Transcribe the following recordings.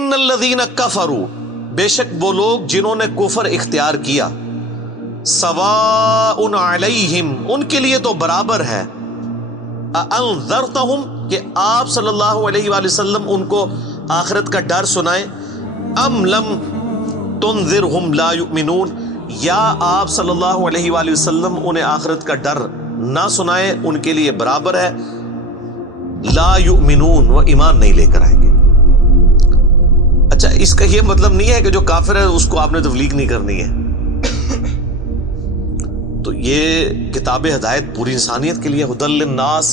ان الذین کفروا، بے شک وہ لوگ جنہوں نے کفر اختیار کیا، سواء علیہم، ان کے لیے تو برابر ہے، انذرتہم، کہ آپ صلی اللہ علیہ وآلہ وسلم ان کو آخرت کا ڈر سنائیں، ام لم تنذرہم لا یؤمنون، یا آپ صلی اللہ علیہ وآلہ وسلم انہیں آخرت کا ڈر نہ سنائیں، ان کے لیے برابر ہے، لا یؤمنون، وہ ایمان نہیں لے کر آئیں گے۔ اچھا، اس کا یہ مطلب نہیں ہے کہ جو کافر ہے اس کو آپ نے تبلیغ نہیں کرنی ہے۔ تو یہ کتاب ہدایت پوری انسانیت کے لیے، ہدی للناس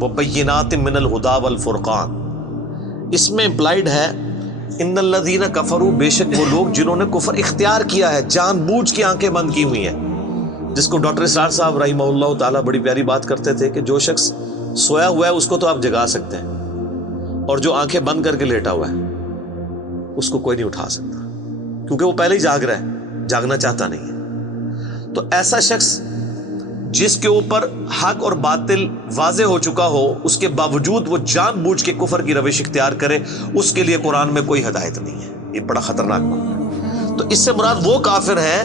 وبینات من الہدی والفرقان، اس میں امپلائڈ ہے ان الذین کفروا، بے شک وہ لوگ جنہوں نے کفر اختیار کیا ہے، جان بوجھ کے آنکھیں بند کی ہوئی ہیں، جس کو ڈاکٹر اسرار صاحب رحمہ اللہ تعالیٰ بڑی پیاری بات کرتے تھے کہ جو شخص سویا ہوا ہے اس کو تو آپ جگا سکتے ہیں، اور جو آنکھیں بند کر کے لیٹا ہوا ہے اس کو کوئی نہیں اٹھا سکتا، کیونکہ وہ پہلے ہی جاگ رہا ہے، جاگنا چاہتا نہیں ہے۔ تو ایسا شخص جس کے اوپر حق اور باطل واضح ہو چکا ہو، اس کے باوجود وہ جان بوجھ کے کفر کی روش اختیار کرے، اس کے لیے قرآن میں کوئی ہدایت نہیں ہے۔ یہ بڑا خطرناک معاملہ ہے۔ تو اس سے مراد وہ کافر ہے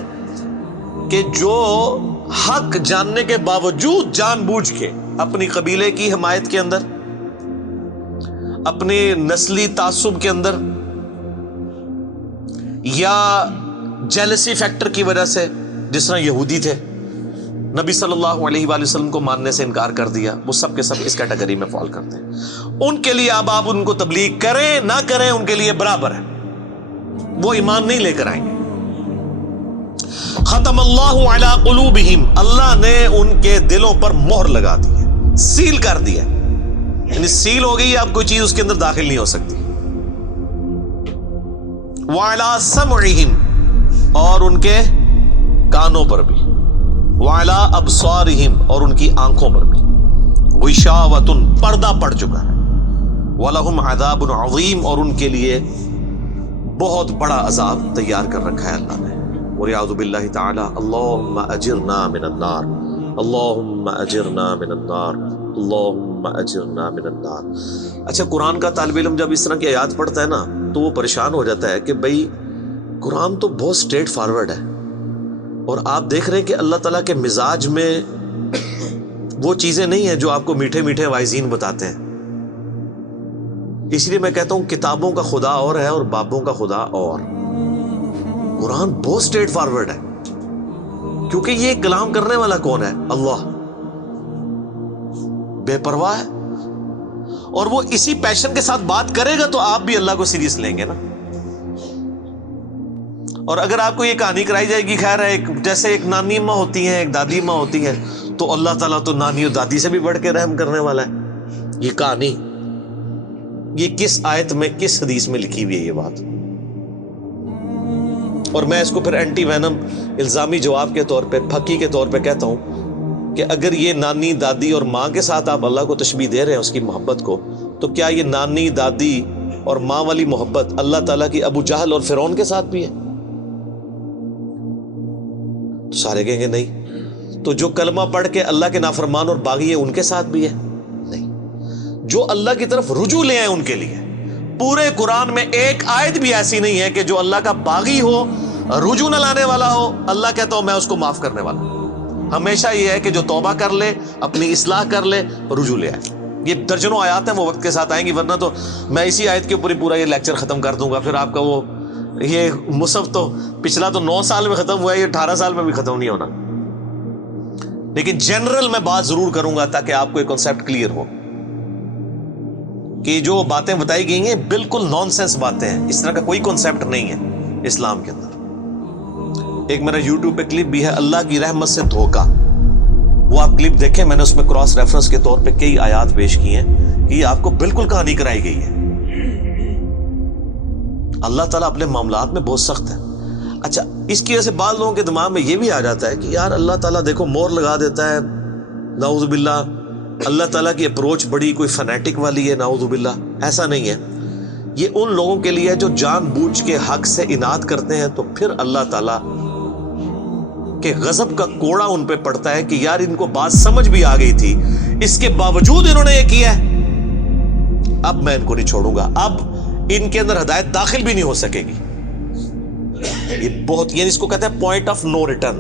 کہ جو حق جاننے کے باوجود جان بوجھ کے اپنی قبیلے کی حمایت کے اندر، اپنی نسلی تعصب کے اندر، یا جیلسی فیکٹر کی وجہ سے، جس طرح یہودی تھے، نبی صلی اللہ علیہ وآلہ وسلم کو ماننے سے انکار کر دیا، وہ سب کے سب اس کیٹیگری میں فال کرتے ہیں۔ ان کے لیے اب آپ ان کو تبلیغ کریں نہ کریں، ان کے لیے برابر ہے، وہ ایمان نہیں لے کر آئیں گے۔ ختم اللہ علی قلوبہم، اللہ نے ان کے دلوں پر مہر لگا دی ہے، سیل کر دیا، یعنی سیل ہو گئی، اب کوئی چیز اس کے اندر داخل نہیں ہو سکتی۔ وعلی سمعہم، اور ان کے کانوں پر بھی، وعلی ابصارہم، اور ان کی آنکھوں پر بھی، غشاوۃ، پردہ پڑ چکا ہے، ولہم عذاب عظیم، اور ان کے لیے بہت بڑا عذاب تیار کر رکھا ہے اللہ نے۔ وَلِعَوْذُ بِاللَّهِ تَعَالَى اللہم اجرنا من النار، اللہم اجرنا من النار، اللہم اجرنا من النار۔ اچھا، قرآن کا طالب علم جب اس طرح کی آیات پڑھتا ہے نا تو وہ پریشان ہو جاتا ہے کہ بھئی قرآن تو بہت سٹریٹ فارورڈ ہے، اور آپ دیکھ رہے ہیں کہ اللہ تعالیٰ کے مزاج میں وہ چیزیں نہیں ہیں جو آپ کو میٹھے میٹھے وائزین بتاتے ہیں۔ اس لیے میں کہتا ہوں کتابوں کا خدا اور ہے اور بابوں کا خدا اور۔ قرآن بہت سٹریٹ فارورڈ ہے، کیونکہ یہ کلام کرنے والا کون ہے؟ اللہ، بے پرواہ ہے، اور وہ اسی پیشن کے ساتھ بات کرے گا تو آپ بھی اللہ کو سیریس لیں گے نا۔ اور اگر آپ کو یہ کہانی کرائی جائے گی، خیر ہے، جیسے ایک نانی ماں ہوتی ہیں، ایک دادی ماں ہوتی ہیں، تو اللہ تعالیٰ تو نانی اور دادی سے بھی بڑھ کے رحم کرنے والا ہے۔ یہ کہانی، یہ کس آیت میں، کس حدیث میں لکھی ہوئی ہے یہ بات؟ اور میں اس کو پھر اینٹی وینم الزامی جواب کے طور پہ، پھکی کے طور پہ کہتا ہوں کہ اگر یہ نانی دادی اور ماں کے ساتھ آپ اللہ کو تشبیہ دے رہے ہیں اس کی محبت کو، تو کیا یہ نانی دادی اور ماں والی محبت اللہ تعالیٰ کی ابو جہل اور فرعون کے ساتھ بھی ہے؟ تو سارے کہیں گے نہیں۔ تو جو کلمہ پڑھ کے اللہ کے نافرمان اور باغی ہیں ان کے ساتھ بھی ہے؟ نہیں۔ جو اللہ کی طرف رجوع لے آئے ان کے لیے، پورے قرآن میں ایک آیت بھی ایسی نہیں ہے کہ جو اللہ کا باغی ہو، رجوع نہ لانے والا ہو، اللہ کہتا ہوں میں اس کو معاف کرنے والا ہوں۔ ہمیشہ یہ ہے کہ جو توبہ کر لے، اپنی اصلاح کر لے، رجوع لے آئے۔ یہ درجنوں آیات ہیں، وہ وقت کے ساتھ آئیں گی، ورنہ تو میں اسی آیت کے اوپر ہی پورا یہ لیکچر ختم کر دوں گا، پھر آپ کا وہ یہ مصحف تو پچھلا تو 9 سال میں ختم ہوا ہے، یہ 18 سال میں بھی ختم نہیں ہونا۔ لیکن جنرل میں بات ضرور کروں گا تاکہ آپ کو ایک کنسیپٹ کلیئر ہو کہ جو باتیں بتائی گئی ہیں بالکل نان سینس باتیں ہیں، اس طرح کا کوئی کنسیپٹ نہیں ہے اسلام کے اندر۔ ایک میرا یوٹیوب پہ کلپ بھی ہے، اللہ کی رحمت سے دھوکا، وہ آپ کلپ دیکھیں، میں نے اس میں کراس ریفرنس کے طور پہ کئی آیات پیش کی ہیں کہ یہ آپ کو بالکل کہانی کرائی گئی ہے۔ اللہ تعالیٰ اپنے معاملات میں بہت سخت ہے۔ اچھا، اس کی وجہ سے بعض لوگوں کے دماغ میں یہ بھی آ جاتا ہے کہ یار اللہ تعالیٰ دیکھو مور لگا دیتا ہے، نعوذ باللہ اللہ تعالیٰ کی اپروچ بڑی کوئی فنیٹک والی ہے، نعوذ باللہ۔ ایسا نہیں ہے، یہ ان لوگوں کے لیے جو جان بوجھ کے حق سے اناد کرتے ہیں، تو پھر اللہ تعالیٰ کہ غضب کا کوڑا ان پہ پڑتا ہے کہ یار ان کو بات سمجھ بھی آ گئی تھی، اس کے باوجود انہوں نے یہ کیا ہے، اب میں ان کو نہیں چھوڑوں گا، اب ان کے اندر ہدایت داخل بھی نہیں ہو سکے گی. یہ بہت، یعنی اس کو کہتے ہیں پوائنٹ آف نو ریٹرن.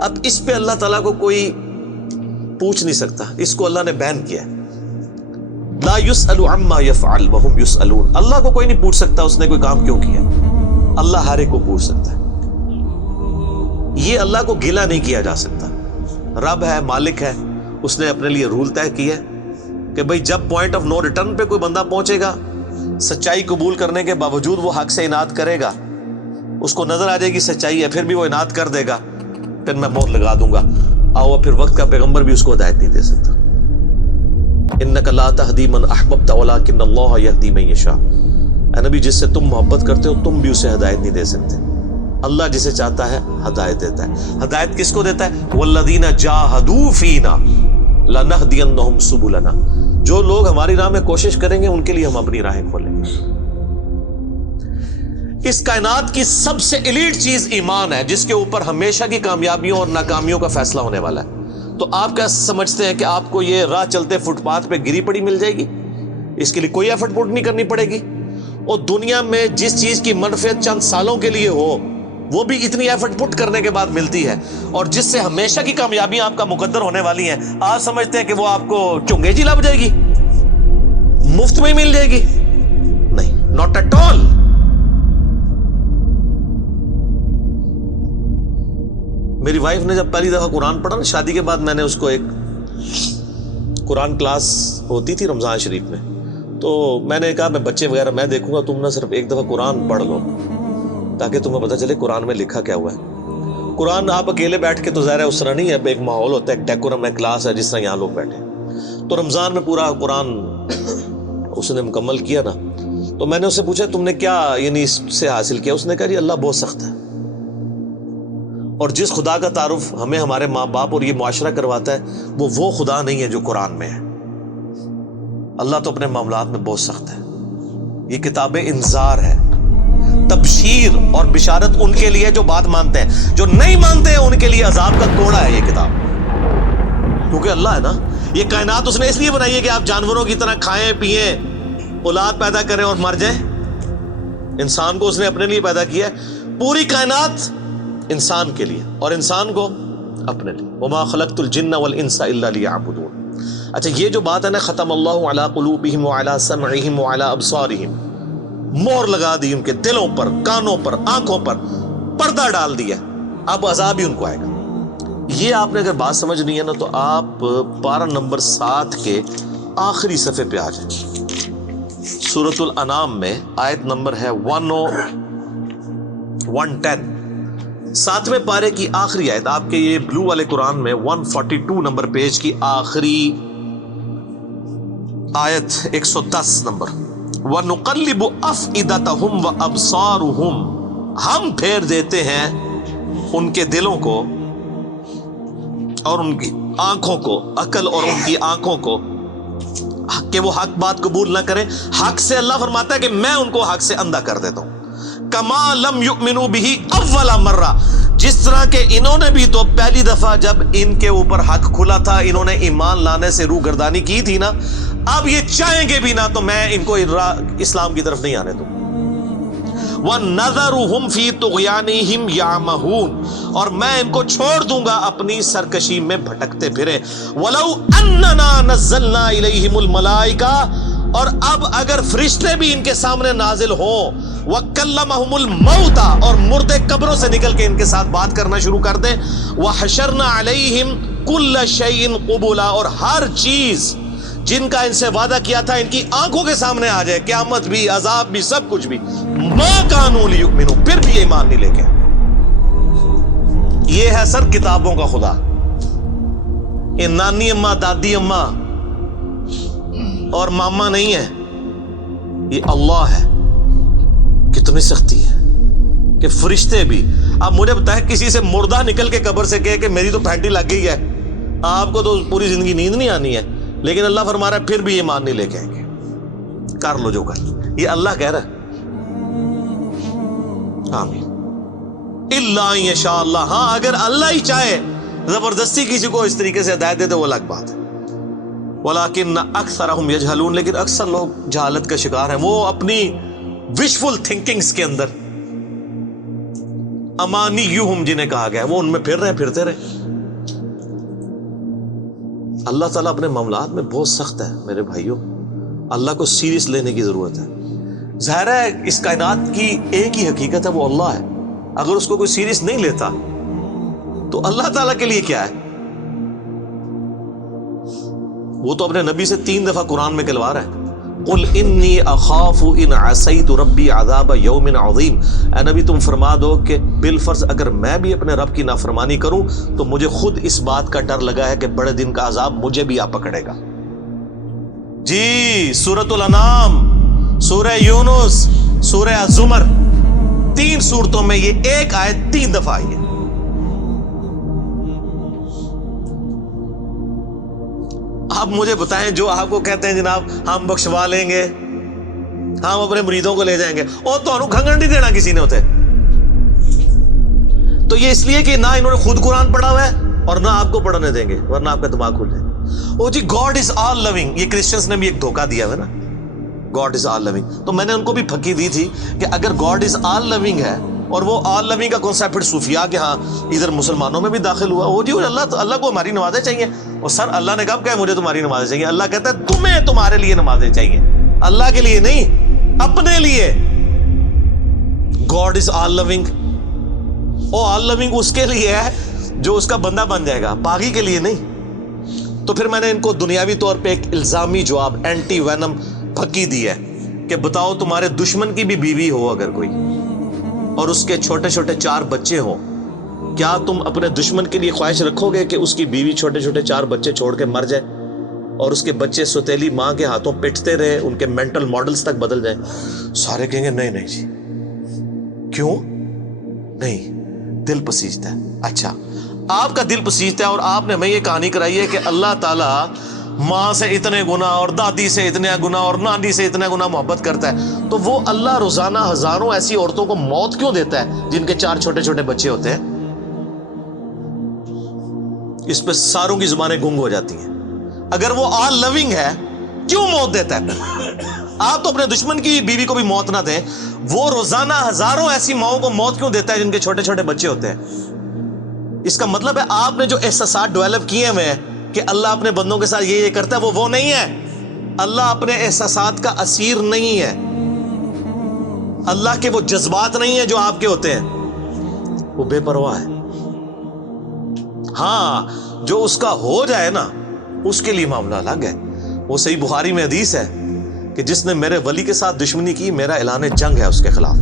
اب اس پہ اللہ تعالیٰ کو کوئی پوچھ نہیں سکتا، اس کو اللہ نے بین کیا ہے. لا يسأل عما يفعل وهم يسألون. اللہ کو کوئی نہیں پوچھ سکتا اس نے کوئی کام کیوں کیا. اللہ ہر ایک کو پوچھ سکتا ہے. یہ اللہ کو گلہ نہیں کیا جا سکتا. رب ہے، مالک ہے، اس نے اپنے لیے رول طے کیا کہ بھئی جب پوائنٹ آف نو ریٹرن پہ کوئی بندہ پہنچے گا، سچائی قبول کرنے کے باوجود وہ حق سے اناد کرے گا، اس کو نظر آ جائے گی سچائی ہے، پھر بھی وہ اناد کر دے گا، پھر میں مہر لگا دوں گا. اور پھر وقت کا پیغمبر بھی اس کو ہدایت نہیں دے سکتا. انک لا تہدی من احببت ولکن اللہ یہدی من یشاء. اے نبی، جس سے تم محبت کرتے ہو تم بھی اسے ہدایت نہیں دے سکتے. اللہ جسے چاہتا ہے ہدایت دیتا ہے. ہدایت کس کو دیتا ہے؟ والذین جاہدوا فینا لنہدینہم سبلنا. جو لوگ ہماری راہ میں کوشش کریں گے ان کے لیے ہم اپنی راہیں کھولیں گے. اس کائنات کی سب سے ایلیٹ چیز ایمان ہے، جس کے اوپر ہمیشہ کی کامیابیوں اور ناکامیوں کا فیصلہ ہونے والا ہے. تو آپ کیا سمجھتے ہیں کہ آپ کو یہ راہ چلتے فٹ پاتھ پہ گری پڑی مل جائے گی؟ اس کے لیے کوئی ایفرٹ پٹ نہیں کرنی پڑے گی. اور دنیا میں جس چیز کی منفعت چند سالوں کے لیے ہو وہ بھی اتنی ایفرٹ پٹ کرنے کے بعد ملتی ہے. اور جس سے ہمیشہ کی کامیابیاں آپ کا مقدر ہونے والی ہیں، آپ سمجھتے ہیں کہ وہ آپ کو چنگے جی لگ جائے گی، مفت میں ہی مل جائے گی؟ نہیں، ناٹ ایٹ آل. میری وائف نے جب پہلی دفعہ قرآن پڑھا نا شادی کے بعد، میں نے اس کو ایک قرآن کلاس ہوتی تھی رمضان شریف میں، تو میں نے کہا میں بچے وغیرہ میں دیکھوں گا، تم نہ صرف ایک دفعہ قرآن پڑھ لو تاکہ تمہیں پتہ چلے قرآن میں لکھا کیا ہوا ہے. قرآن آپ اکیلے بیٹھ کے تو ظاہر ہے اس طرح نہیں ہے، ایک ماحول ہوتا ہے، ایک ڈیکورم ہے، کلاس ہے جس طرح یہاں لوگ بیٹھے. تو رمضان میں پورا قرآن اس نے مکمل کیا نا، تو میں نے اس سے پوچھا تم نے کیا یعنی اس سے حاصل کیا؟ اس نے کہا جی اللہ بہت سخت ہے، اور جس خدا کا تعارف ہمیں ہمارے ماں باپ اور یہ معاشرہ کرواتا ہے وہ خدا نہیں ہے جو قرآن میں ہے. اللہ تو اپنے معاملات میں بہت سخت ہے. یہ کتاب انذار ہے، تبشیر اور بشارت ان کے لیے جو بات مانتے ہیں. جو نہیں مانتے ہیں ان کے لیے عذاب کا کوڑا ہے یہ کتاب. کیونکہ اللہ ہے نا، یہ کائنات اس نے اس لیے بنائی ہے کہ آپ جانوروں کی طرح کھائیں پیئیں، اولاد پیدا کریں اور مر جائیں. انسان کو اس نے اپنے لیے پیدا کیا ہے، پوری کائنات انسان کے لیے اور انسان کو اپنے لیے. وما خلقت الجن والانس الا لیعبدون. اچھا یہ جو بات ہے نا، ختم اللہ علی قلوبہم وعلی سمعہم وعلی ابصارہم، مہر لگا دی ان کے دلوں پر، کانوں پر، آنکھوں پر، پردہ ڈال دیا، اب عذاب ہی ان کو آئے گا. یہ آپ نے اگر بات سمجھنی ہے نا تو آپ پارہ نمبر 7 کے آخری صفحے پہ آ جائیں. سورۃ الانعام میں آیت نمبر ہے 110، 7ویں پارے کی آخری آیت. آپ کے یہ بلو والے قرآن میں 142 نمبر پیج کی آخری آیت 110 نمبر. وَنُقَلِّبُ أَفْئِدَتَهُمْ وَأَبْصَارُهُمْ، ہم پھیر دیتے ہیں ان کے دلوں کو اور ان کی آنکھوں کو، عقل اور ان کی آنکھوں کو، کہ وہ حق بات قبول نہ کریں. حق سے اللہ فرماتا ہے کہ میں ان کو حق سے اندھا کر دیتا ہوں. کما لم یؤمنوا به اول مرہ، جس طرح کہ انہوں نے بھی تو پہلی دفعہ جب ان کے اوپر حق کھلا تھا انہوں نے ایمان لانے سے روح گردانی کی تھی نا، اب یہ چاہیں گے بھی نہ تو میں ان کو اسلام کی طرف نہیں آنے دوں. وَنَذَرُهُمْ فِي طُغْيَانِهِمْ يَعْمَهُونَ، اور میں ان کو چھوڑ دوں گا اپنی سرکشی میں بھٹکتے پھرے. وَلَوْ أَنَّنَا نَزَّلْنَا إِلَيْهِمُ الْمَلَائِكَةَ، اور اب اگر فرشتے بھی ان کے سامنے نازل ہوں، وَكَلَّمَهُمُ الْمَوْتَى، اور مردے قبروں سے نکل کے ان کے ساتھ بات کرنا شروع کر دیں. وَحَشَرْنَا عَلَيْهِمْ كُلَّ شَيْءٍ قُبُلًا، اور ہر چیز جن کا ان سے وعدہ کیا تھا ان کی آنکھوں کے سامنے آ جائے، قیامت بھی، عذاب بھی، سب کچھ بھی. مَا كَانُوا لِيُؤْمِنُوا، پھر بھی ایمان نہیں لے کے. یہ ہے سر کتابوں کا خدا. یہ نانی اماں، دادی اماں اور ماما نہیں ہے، یہ اللہ ہے. کتنی سختی ہے کہ فرشتے بھی. اب مجھے بتائیں کسی سے مردہ نکل کے قبر سے کہے کہ میری تو پھینٹی لگ گئی ہے، آپ کو تو پوری زندگی نیند نہیں آنی ہے، لیکن اللہ فرما رہا ہے پھر بھی ایمان نہیں لے کے آئیں گے. کر لو جو کر. یہ اللہ کہہ رہا ہے. آمین. الا ان یشاء اللہ، ہاں اگر اللہ ہی چاہے زبردستی کسی کو اس طریقے سے ہدایت دے تو وہ الگ بات ہے. ولیکن اکثرہم یجہلون، لیکن اکثر لوگ جہالت کا شکار ہیں. وہ اپنی وشفل تھنکنگز کے اندر، امانیہم جنہیں کہا گیا ہے، وہ ان میں پھر رہے، پھرتے رہے۔ اللہ تعالیٰ اپنے معاملات میں بہت سخت ہے میرے بھائیوں، اللہ کو سیریس لینے کی ضرورت ہے۔ ظاہر ہے اس کائنات کی ایک ہی حقیقت ہے، وہ اللہ ہے، اگر اس کو کوئی سیریس نہیں لیتا تو اللہ تعالیٰ کے لیے کیا ہے؟ وہ تو اپنے نبی سے 3 دفعہ قرآن میں کہلوا رہا ہے، قل انی اخاف ان عصیت ربی عذاب یوم عظیم، اے نبی تم فرما دو کہ بالفرض اگر میں بھی اپنے رب کی نافرمانی کروں تو مجھے خود اس بات کا ڈر لگا ہے کہ بڑے دن کا عذاب مجھے بھی آ پکڑے گا۔ جی سورۃ الانعام، سورہ یونس، سورہ الزمر، 3 سورتوں میں یہ ایک آیت 3 دفعہ آئی ہے۔ آپ مجھے بتائیں جو آپ کو کہتے ہیں جناب ہم بخشوا لیں گے، ہم اپنے مریدوں کو لے جائیں گے، اور تو انہوں کھنگن نہیں دینا کسی نے ہوتے، تو یہ اس لیے کہ نہ انہوں نے خود قرآن پڑھا ہوا ہے اور نہ آپ کو پڑھنے دیں گے، ورنہ آپ کا دماغ کھل جائے۔ او جی گاڈ از آل لونگ، یہ کرسچنس نے بھی ایک دھوکہ دیا ہے نا، گاڈ از آل لونگ، تو میں نے ان کو بھی پھکی دی تھی کہ اگر گاڈ از آل لونگ ہے اور وہ آل لونگ کا کانسیپٹ پھر صوفیاء کے ہاں ادھر مسلمانوں میں بھی داخل ہوا، وہ جی اللہ کو ہماری نمازیں چاہیے، اور سر اللہ نے کب کہا مجھے تمہاری نمازیں چاہیے؟ اللہ کہتا ہے تمہیں تمہارے لیے نمازیں چاہیے، اللہ کے لیے نہیں، اپنے لیے۔ گاڈ از آل لونگ، او آل لونگ اس کے لیے ہے جو اس کا بندہ بن جائے گا، باقی کے لیے نہیں۔ تو پھر میں نے ان کو دنیاوی طور پہ ایک الزامی جواب، اینٹی وینم پھکی دی ہے کہ بتاؤ تمہارے دشمن کی بھی بیوی ہو اگر کوئی اور اس کے چھوٹے چھوٹے 4 بچے ہوں، کیا تم اپنے دشمن کے لیے خواہش رکھو گے کہ اس کی بیوی چھوٹے چھوٹے 4 بچے چھوڑ کے مر جائے اور اس کے بچے سوتیلی ماں کے ہاتھوں پٹتے رہے، ان کے مینٹل ماڈلز تک بدل جائیں؟ سارے کہیں گے نہیں نہیں جی، کیوں نہیں؟ دل پسیجتا ہے۔ اچھا آپ کا دل پسیجتا ہے اور آپ نے ہمیں یہ کہانی کرائی ہے کہ اللہ تعالیٰ ماں سے اتنے گنا اور دادی سے اتنے گنا اور نانی سے اتنا گنا محبت کرتا ہے، تو وہ اللہ روزانہ ہزاروں ایسی عورتوں کو موت کیوں دیتا ہے جن کے 4 چھوٹے چھوٹے بچے ہوتے ہیں؟ اس پہ ساروں کی زبانیں گنگ ہو جاتی ہیں۔ اگر وہ آل لونگ ہے کیوں موت دیتا ہے؟ آپ تو اپنے دشمن کی بیوی کو بھی موت نہ دیں، وہ روزانہ ہزاروں ایسی ماؤں کو موت کیوں دیتا ہے جن کے چھوٹے چھوٹے بچے ہوتے ہیں؟ اس کا مطلب ہے آپ نے جو احساسات ڈیولپ کیے ہوئے ہیں کہ اللہ اپنے بندوں کے ساتھ یہ کرتا ہے، وہ نہیں ہے۔ اللہ اپنے احساسات کا اسیر نہیں ہے، اللہ کے وہ جذبات نہیں ہیں جو آپ کے ہوتے ہیں، وہ بے پرواہ ہے۔ ہاں جو اس کا ہو جائے نا اس کے لیے معاملہ الگ ہے۔ وہ صحیح بخاری میں حدیث ہے کہ جس نے میرے ولی کے ساتھ دشمنی کی میرا اعلان جنگ ہے اس کے خلاف،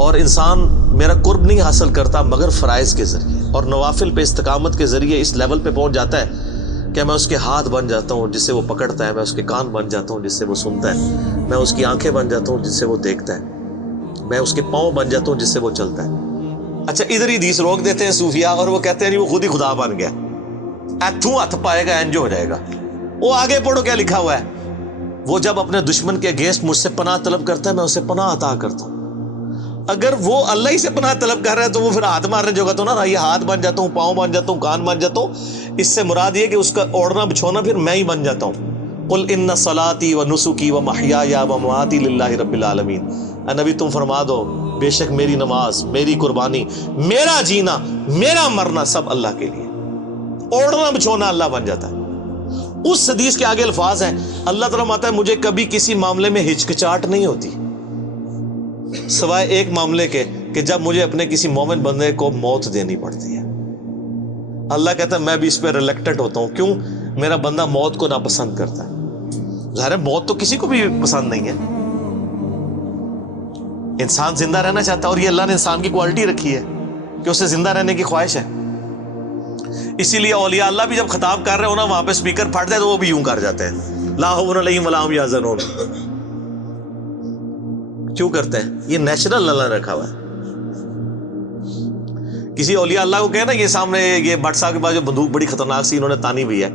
اور انسان میرا قرب نہیں حاصل کرتا مگر فرائض کے ذریعے اور نوافل پہ استقامت کے ذریعے اس لیول پہ پہنچ جاتا ہے کہ میں اس کے ہاتھ بن جاتا ہوں جس سے وہ پکڑتا ہے، میں اس کے کان بن جاتا ہوں جس سے وہ سنتا ہے، میں اس کی آنکھیں بن جاتا ہوں جس سے وہ دیکھتا ہے، میں اس کے پاؤں بن جاتا ہوں جس سے وہ چلتا ہے۔ اچھا ادھر ہی حدیث روک دیتے ہیں صوفیاء اور وہ کہتے ہیں نہیں وہ خود ہی خدا بن گیا، ایتھوں ہاتھ پائے گا انج ہو جائے گا۔ وہ آگے پڑھو کیا لکھا ہوا ہے، وہ جب اپنے دشمن کے اگینسٹ مجھ سے پناہ طلب کرتا ہے میں اسے پناہ عطا کرتا ہوں۔ اگر وہ اللہ ہی سے پناہ طلب کر رہا ہے تو وہ پھر ہاتھ مارنے جو گا تو نا یہ ہاتھ بن جاتا ہوں، پاؤں بن جاتا ہوں، کان بن جاتا ہوں، اس سے مراد یہ کہ اس کا اوڑھنا بچھونا پھر میں ہی بن جاتا ہوں۔ قل ان صلاتی و نسکی و محیای و مماتی للہ رب العالمین، اے نبی تم فرما دو بے شک میری نماز، میری قربانی، میرا جینا، میرا مرنا سب اللہ کے لیے۔ اوڑھنا بچھونا اللہ بن جاتا ہے۔ اس حدیث کے آگے الفاظ ہیں، اللہ تعالیٰ ماتا ہے مجھے کبھی کسی معاملے میں ہچکچاہٹ نہیں ہوتی سوائے ایک معاملے کے کہ جب مجھے اپنے کسی مومن بندے کو موت دینی پڑتی ہے۔ اللہ کہتا ہے میں بھی اس پہ ریلیکٹڈ ہوتا ہوں، کیوں؟ میرا بندہ موت کو ناپسند کرتا ہے۔ ظاہر ہے موت تو کسی کو بھی پسند نہیں ہے، انسان زندہ رہنا چاہتا ہے اور یہ اللہ نے انسان کی کوالٹی رکھی ہے کہ اسے زندہ رہنے کی خواہش ہے۔ اسی لیے اولیاء اللہ بھی جب خطاب کر رہے ہو نا وہاں پہ اسپیکر پھٹ جائے تو وہ بھی یوں کر جاتے ہیں، لا خوف علیہم ولا هم یحزنون۔ کیوں کرتے ہیں؟ یہ نیچرل اللہ نے رکھا ہوا ہے۔ کسی اولیاء اللہ کو کہنا یہ سامنے یہ بٹ صاحب کے پاس جو بندوق بڑی خطرناک سی انہوں نے تانی ہوئی ہے،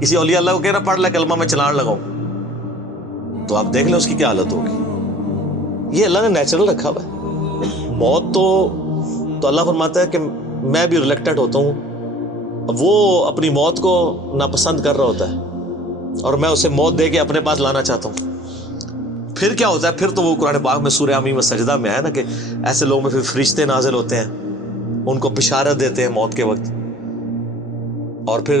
کسی اولیاء اللہ کو کہنا پڑھ لے کلمہ میں چلان لگاؤں تو آپ دیکھ لیں اس کی کیا حالت ہوگی۔ یہ اللہ نے نیچرل رکھا ہوا ہے۔ موت تو اللہ فرماتا ہے کہ میں بھی ریلیکٹڈ ہوتا ہوں، وہ اپنی موت کو ناپسند کر رہا ہوتا ہے اور میں اسے موت دے کے اپنے پاس لانا چاہتا ہوں۔ پھر کیا ہوتا ہے؟ پھر تو وہ قرآن پاک میں سورہ حمیم سجدہ میں ہے نا کہ ایسے لوگوں میں پھر فرشتے نازل ہوتے ہیں، ان کو بشارت دیتے ہیں موت کے وقت. اور پھر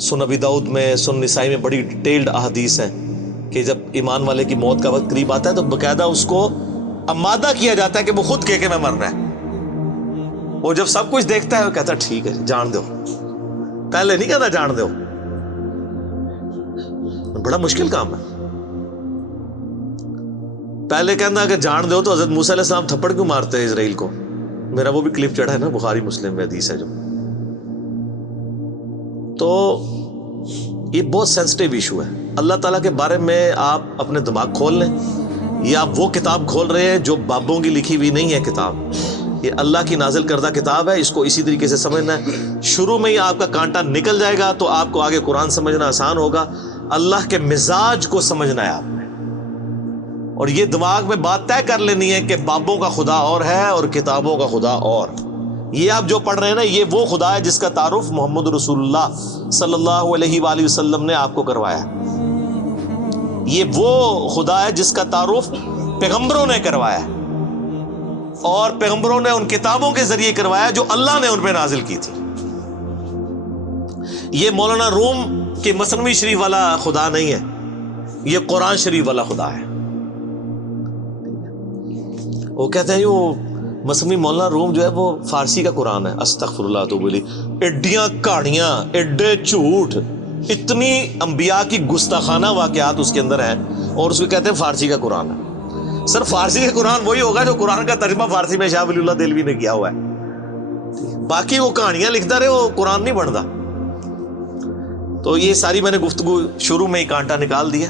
سنن ابی داؤد میں، سنن نسائی میں بڑی ڈیٹیلڈ احادیث ہیں کہ جب ایمان والے کی موت کا وقت قریب آتا ہے تو باقاعدہ اس کو آمادہ کیا جاتا ہے کہ وہ خود کہے کہ میں مرنا ہے. وہ جب سب کچھ دیکھتا ہے وہ کہتا ہے ٹھیک ہے جان دو. پہلے نہیں کہتا جان دو. بڑا مشکل کام ہے. پہلے کہنا کہ جان دو تو حضرت موسیٰ علیہ السلام تھپڑ کیوں مارتے ہیں اسرائیل کو؟ میرا وہ بھی کلپ چڑھا ہے نا بخاری مسلم میں حدیث ہے جو. تو یہ بہت سینسٹیو ایشو ہے. اللہ تعالیٰ کے بارے میں آپ اپنے دماغ کھول لیں. یہ آپ وہ کتاب کھول رہے ہیں جو بابوں کی لکھی ہوئی نہیں ہے کتاب. یہ اللہ کی نازل کردہ کتاب ہے. اس کو اسی طریقے سے سمجھنا ہے. شروع میں ہی آپ کا کانٹا نکل جائے گا تو آپ کو آگے قرآن سمجھنا آسان ہوگا. اللہ کے مزاج کو سمجھنا ہے آپ نے. اور یہ دماغ میں بات طے کر لینی ہے کہ بابوں کا خدا اور ہے اور کتابوں کا خدا اور. یہ آپ جو پڑھ رہے ہیں نا یہ وہ خدا ہے جس کا تعارف محمد رسول اللہ صلی اللہ علیہ وآلہ وسلم نے آپ کو کروایا. یہ وہ خدا ہے جس کا تعارف پیغمبروں نے کروایا اور پیغمبروں نے ان کتابوں کے ذریعے کروایا جو اللہ نے ان پہ نازل کی تھی. یہ مولانا روم کے مثنوی شریف والا خدا نہیں ہے، یہ قرآن شریف والا خدا ہے. وہ کہتے ہیں وہ مثنوی مولانا روم جو ہے وہ فارسی کا قرآن ہے. استغفر اللہ تو بولی ایڈیاں کہانیاں، ایڈے جھوٹ، اتنی انبیاء کی گستاخانہ واقعات اس کے اندر ہیں اور اس کو کہتے ہیں فارسی کا قرآن ہے. سر فارسی کا قرآن وہی ہوگا جو قرآن کا ترجمہ فارسی میں شاہ ولی اللہ دہلوی نے کیا ہوا ہے. باقی وہ کہانیاں لکھتا رہے وہ قرآن نہیں بنتا. تو یہ ساری میں نے گفتگو شروع میں ہی کانٹا نکال دیا.